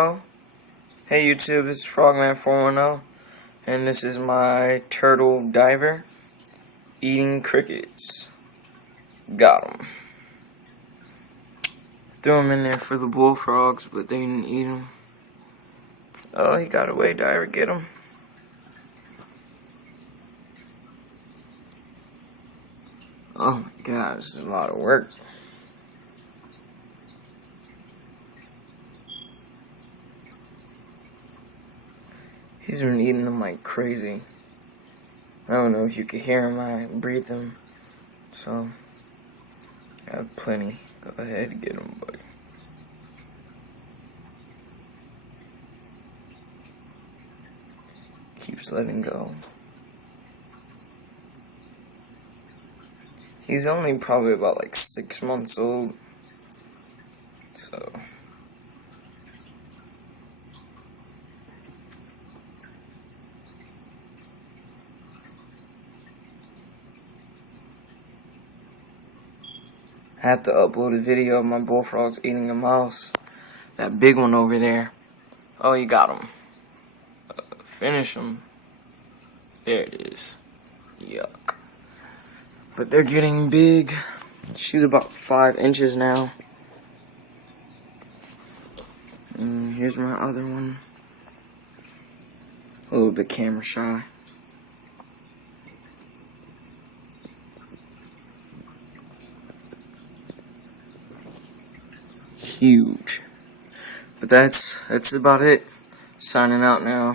Oh, hey YouTube, this is Frogman410, and this is my turtle diver eating crickets. Got him. Threw him in there for the bullfrogs, but they didn't eat him. Oh, he got away, diver, get him. Oh my god, this is a lot of work. He's been eating them like crazy. I don't know if you can hear him, I breathe them. So, I have plenty. Go ahead, get him, buddy. Keeps letting go. He's only probably about like 6 months old. So, I have to upload a video of my bullfrogs eating a mouse. That big one over there. Oh, you got him. Finish him. There it is. Yuck. But they're getting big. She's about 5 inches now. And here's my other one. A little bit camera shy. Huge. But that's about it. Signing out now.